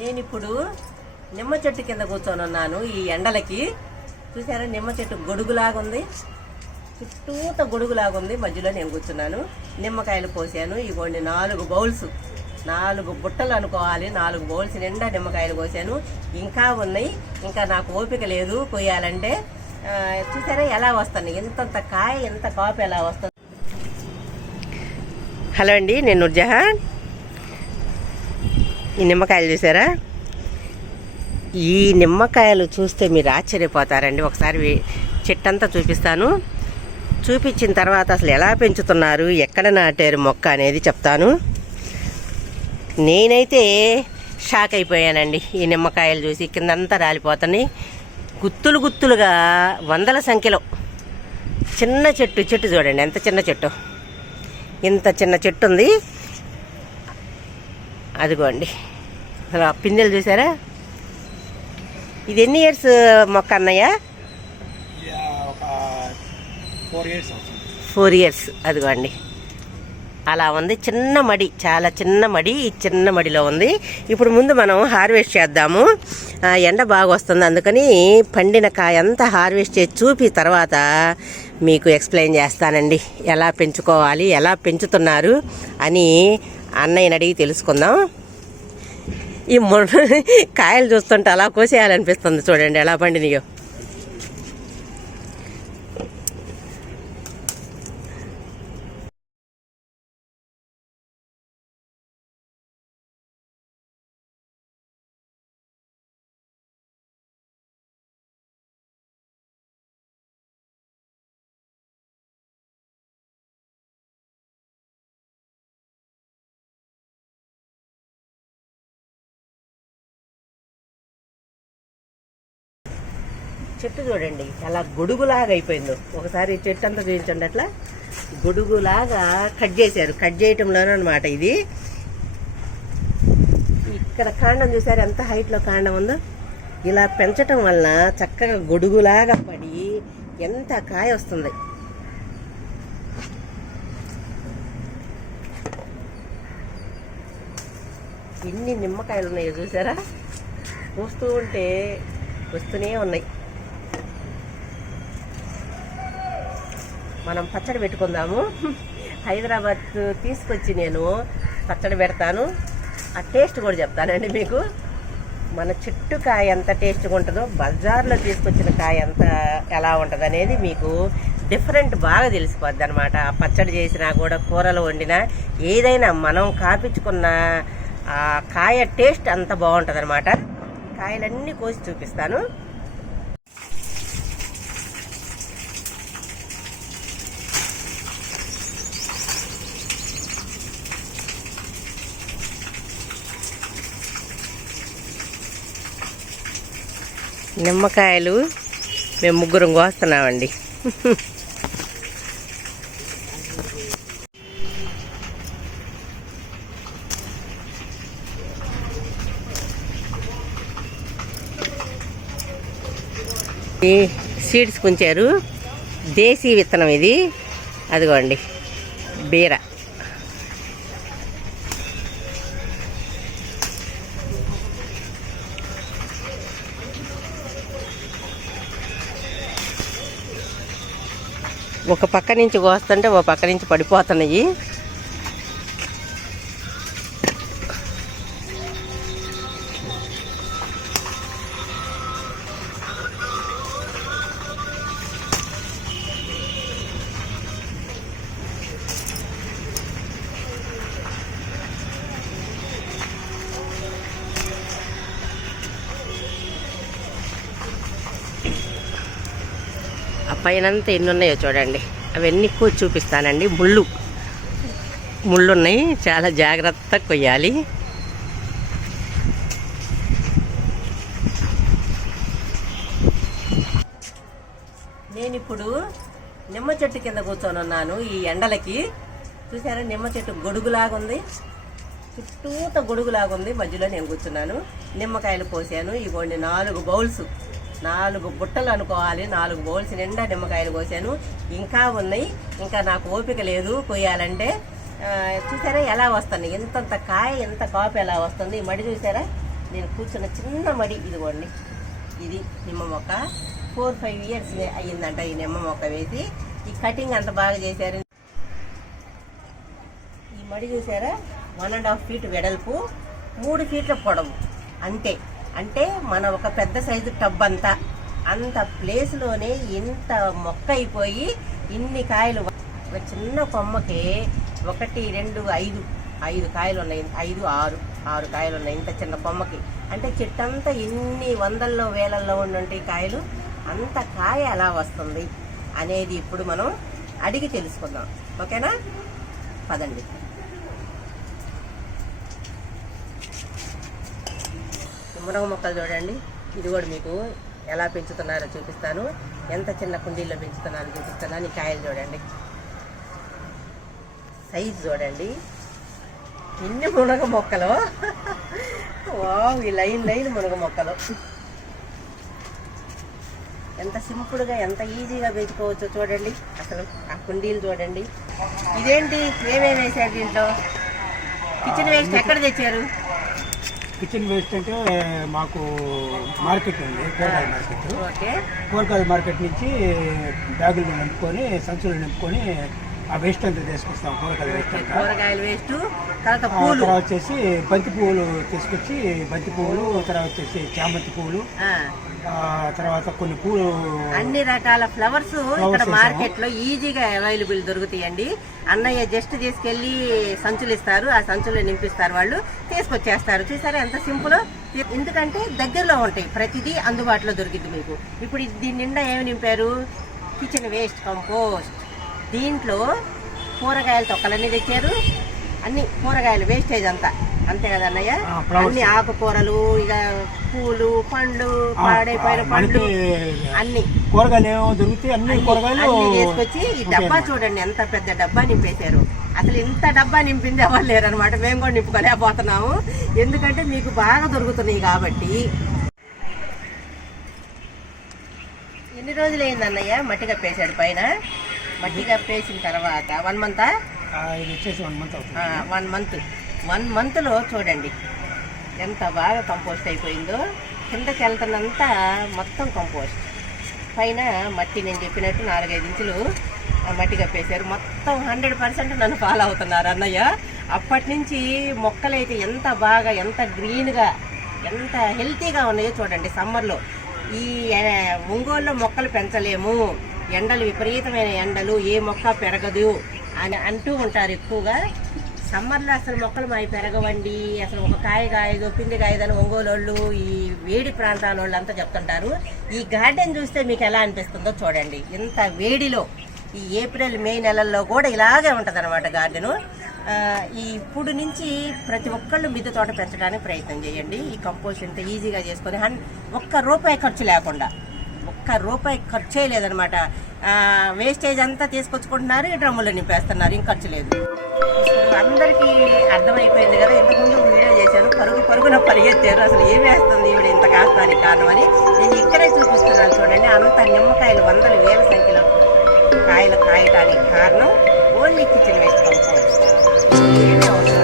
నేను ఇప్పుడు నిమ్మ చెట్టు కింద కూర్చొని ఉన్నాను ఈ ఎండలకి. చూసారా నిమ్మ చెట్టు గొడుగులాగా ఉంది చుట్టూత గొడుగులాగా ఉంది మధ్యలో నేను కూర్చున్నాను. నిమ్మకాయలు కోసాను. ఇగోండి నాలుగు బౌల్స్. నాలుగు బుట్టలు అనుకోవాలి. నాలుగు బౌల్స్ నిండా నిమ్మకాయలు కోసాను. ఇంకా ఉన్నాయి. ఇంకా నాకు ఓపిక లేదు కొయ్యాలంటే. చూసారా ఎలా వస్తాను ఎంతంత కాయ ఎంత కాపు ఎలా వస్తుంది? హలో అండి నేను నుర్జహాన్ ఈ నిమ్మకాయలు చూసారా? ఈ నిమ్మకాయలు చూస్తే మీరు ఆశ్చర్యపోతారండి. ఒకసారి చెట్టంతా చూపిస్తాను. చూపించిన తర్వాత అసలు ఎలా పెంచుతున్నారు? ఎక్కడ నాటారు మొక్క అనేది చెప్తాను. నేనైతే షాక్ అయిపోయానండి. ఈ నిమ్మకాయలు చూసి కిందంతా రాలిపోతున్నాయి. గుత్తులు గుత్తులుగా వందల సంఖ్యలో చిన్న చెట్టు చెట్టు చూడండి. ఎంత చిన్న చెట్టు? ఇంత చిన్న చెట్టు ఉంది. అదిగోండి. అలా పిందెలు చూసారా? ఇది ఎన్ని ఇయర్స్ మొక్క అన్నయ్య? ఫోర్ ఇయర్స్ అదిగోండి. అలా ఉంది చిన్న మడి చాలా చిన్న మడి ఈ చిన్న మడిలో ఉంది. ఇప్పుడు ముందు మనం హార్వెస్ట్ చేద్దాము. ఎండ బాగా వస్తుంది అందుకని పండిన కాయ అంతా హార్వెస్ట్ చేసి చూపి తర్వాత మీకు ఎక్స్ప్లెయిన్ చేస్తానండి. ఎలా పెంచుకోవాలి ఎలా పెంచుతున్నారు అని అన్నయ్యని అడిగి తెలుసుకుందాం. ఈ మొ కాయలు చూస్తుంటే అలా కోసేయాలనిపిస్తుంది చూడండి ఎలా పండినయో. చెట్టు చూడండి అలా గొడుగులాగా అయిపోయిందో. ఒకసారి చెట్టు అంతా చూపించండి అట్లా. గొడుగులాగా కట్ చేశారు. కట్ చేయటంలోనే అనమాట ఇది. ఇక్కడ కాండం చూసారు ఎంత హైట్లో కాండం ఉందో. ఇలా పెంచటం వలన చక్కగా గొడుగులాగా పడి ఎంత కాయ వస్తుంది. ఎన్ని నిమ్మకాయలు ఉన్నాయో చూసారా? చూస్తూ ఉంటే వస్తూనే ఉన్నాయి. మనం పచ్చడి పెట్టుకుందాము. హైదరాబాద్ తీసుకొచ్చి నేను పచ్చడి పెడతాను. ఆ టేస్ట్ కూడా చెప్తానండి మీకు. మన చెట్టు కాయ ఎంత టేస్ట్గా ఉంటుందో బజార్లో తీసుకొచ్చిన కాయ ఎంత ఎలా ఉంటుంది అనేది మీకు డిఫరెంట్ బాగా తెలిసిపోద్ది అనమాట ఆ పచ్చడి చేసినా కూడా కూరలు వండినా ఏదైనా మనం కాపించుకున్న ఆ కాయ టేస్ట్ అంత బాగుంటుంది అనమాట కాయలన్నీ కోసి చూపిస్తాను. నిమ్మకాయలు మేము ముగ్గురం కోస్తున్నామండి. ఈ సీడ్స్ కుంచారు. దేశీ విత్తనం ఇది. అదిగోండి. బీర. ఒక పక్క నుంచి కోస్తుంటే ఒక పక్క నుంచి పడిపోతున్నాయి. పైనంతా ఎన్ని ఉన్నాయో చూడండి. అవన్నీ కోసి చూపిస్తానండి. ముళ్ళు. ముళ్ళు ఉన్నాయి చాలా జాగ్రత్తగా కొయ్యాలి. నేను ఇప్పుడు నిమ్మ చెట్టు కింద కూర్చొని ఉన్నాను ఈ ఎండలకి. చూసారా నిమ్మ చెట్టు గొడుగులాగా ఉంది చుట్టూత గొడుగులాగా ఉంది మధ్యలో నేను కూర్చున్నాను. నిమ్మకాయలు పోసాను. ఇగోండి నాలుగు బౌల్స్. నాలుగు బుట్టలు అనుకోవాలి. నాలుగు బౌల్స్ నిండా నిమ్మకాయలు కోసాను. ఇంకా ఉన్నాయి. ఇంకా నాకు ఓపిక లేదు కొయ్యాలంటే. చూసారా ఎలా వస్తుంది? ఎంతంత కాయ ఎంత కాపు ఎలా వస్తుంది? ఈ మడి చూసారా? నేను కూర్చున్న చిన్న మడి ఇదిగోండి. ఇది నిమ్మ మొక్క. ఫోర్ ఫైవ్ ఇయర్స్ అయ్యిందంట ఈ నిమ్మ మొక్క వేసి. ఈ కటింగ్ అంత బాగా చేశారు. ఈ మడి చూసారా? వన్ అండ్ హాఫ్ ఫీట్ వెడల్పు. మూడు ఫీట్ల పొడవు. అంతే. అంటే మన ఒక పెద్ద సైజు టబ్ అంతా. అంత ప్లేస్లోనే ఇంత మొక్క అయిపోయి ఇన్ని కాయలు ఒక చిన్న కొమ్మకి ఒకటి రెండు ఐదు ఐదు కాయలు ఉన్నాయి ఐదు ఆరు ఆరు కాయలు ఉన్నాయి ఇంత చిన్న కొమ్మకి. అంటే చెట్టంతా ఎన్ని వందల్లో వేలల్లో ఉండుంటే కాయలు అంత కాయ ఎలా వస్తుంది అనేది ఇప్పుడు మనం అడిగి తెలుసుకుందాం. ఓకేనా? పదండి. మునగ మొక్కలు చూడండి. ఇది కూడా మీకు ఎలా పెంచుతున్నారో చూపిస్తాను. ఎంత చిన్న కుండీల్లో పెంచుతున్నారో చూపిస్తున్నాను ఈ కాయలు చూడండి. సైజు చూడండి. ఎన్ని మునగ మొక్కలు? వావ్ ఈ లైన్ లైన్ మునగ మొక్కలు. ఎంత సింపుల్గా ఎంత ఈజీగా పెంచుకోవచ్చో చూడండి. అసలు ఆ కుండీలు చూడండి. ఇదేంటి? ఏమేమి వేసారు దీంట్లో? కిచెన్ వేస్ట్ ఎక్కడ తెచ్చారు? కిచెన్ వేస్ట్ అంటే మాకు మార్కెట్ ఉంది కూరగాయల మార్కెట్ కూరగాయల మార్కెట్ నుంచి బ్యాగులు నింపుకొని సంచులు నింపుకొని ఆ వేస్ట్ అంతా తీసుకొస్తాం కూరగాయల వేస్ట్ అంతా. కూరగాయలు వేస్ట్ తర్వాత పూలు. తర్వాత వచ్చేసి బంతి పువ్వులు తీసుకొచ్చి బంతి పువ్వులు తర్వాత వచ్చేసి చామంతి పువ్వులు తర్వాత కొన్ని పూలు అన్ని రకాల ఫ్లవర్స్ ఇక్కడ. మార్కెట్లో ఈజీగా అవైలబుల్ దొరుకుతాయండి. అన్నయ్య జస్ట్ తీసుకెళ్ళి సంచులు ఇస్తారు ఆ సంచులు నింపిస్తారు వాళ్ళు తీసుకొచ్చేస్తారు. చూసారా ఎంత సింపుల్ ఎందుకంటే దగ్గరలో ఉంటాయి ప్రతిదీ అందుబాటులో దొరికింది మీకు. ఇప్పుడు దీని నిండా ఏమి నింపారు? కిచెన్ వేస్ట్ కంపోస్ట్ దీంట్లో కూరగాయల తొక్కలన్నీ తెచ్చారు. అన్ని కూరగాయలు వేస్టేజ్ అంతా. అంతే కదా అన్నయ్య. అన్ని ఆకుకూరలు ఇక పూలు పండ్లు పాడైపోయిన పండ్లు అన్ని. కూరగాయలు అన్ని కూరగాయలు అన్ని తీసుకొచ్చి ఈ డబ్బా. చూడండి ఎంత పెద్ద డబ్బా నింపేశారు. అసలు ఇంత డబ్బా నింపింది ఎవరు లేరనమాట మేము కూడా నింపుకోలేకపోతున్నాము. ఎందుకంటే మీకు బాగా దొరుకుతున్నాయి కాబట్టి. ఎన్ని రోజులు అయింది అన్నయ్య? మట్టి కప్పేశాడు పైన. మట్టి కప్పేసిన తర్వాత వన్ మంతా ఇది వచ్చేసి one month one month one మంత్లో చూడండి. ఎంత బాగా కంపోస్ట్ అయిపోయిందో. కిందకి వెళ్తున్నంతా మొత్తం కంపోస్ట్ పైన మట్టి నేను చెప్పినట్టు నాలుగైదు ఇంచులు మట్టి కప్పేశారు. మొత్తం హండ్రెడ్ పర్సెంట్ నన్ను ఫాలో అవుతున్నారు అన్నయ్య. అప్పటి నుంచి మొక్కలైతే ఎంత బాగా ఎంత గ్రీన్గా ఎంత హెల్తీగా ఉన్నాయో చూడండి సమ్మర్లో ఈ ఒంగోలులో మొక్కలు పెంచలేము. ఎండలు విపరీతమైన ఎండలు ఏ మొక్క పెరగదు అని అంటూ ఉంటారు ఎక్కువగా. సమ్మర్లో అసలు మొక్కలు మావి పెరగవండి. అసలు ఒక కాయ కాయదు పిండి కాయదని ఒంగోలు వాళ్ళు ఈ వేడి ప్రాంతాల వాళ్ళు అంతా చెప్తుంటారు. ఈ గార్డెన్ చూస్తే మీకు ఎలా అనిపిస్తుందో చూడండి. ఇంత వేడిలో ఈ ఏప్రిల్ మే నెలల్లో కూడా ఇలాగే ఉంటుంది అనమాట గార్డెను ఈ ఇప్పుడు నుంచి ప్రతి ఒక్కళ్ళు మిద్దె తోట పెంచడానికి ప్రయత్నం చేయండి. ఈ కంపోస్ట్ ఇంత ఈజీగా చేసుకొని హన్ ఒక్క రూపాయి ఖర్చు లేకుండా. ఒక్క రూపాయి ఖర్చు చేయలేదనమాట వేస్టేజ్ అంతా తీసుకొచ్చుకుంటున్నారు డ్రమ్ములు నింపేస్తున్నారు ఇంక ఖర్చు లేదు. అందరికీ అర్థమైపోయింది కదా ఇంతకుముందు వీడియో చేశాను పరుగు పరుగున పరిగెత్తారు అసలు ఏం వేస్తుంది ఈవిడ ఇంత కాస్తానికి కారణం అని. నేను ఇక్కడే చూపిస్తున్నాను చూడండి అంత నిమ్మకాయలు వందల వేల సంఖ్యలో కాయలు కాయటానికి కారణం ఓన్లీ కిచెన్ వేస్ట్ కంపోస్ట్. ఏమీ అవసరం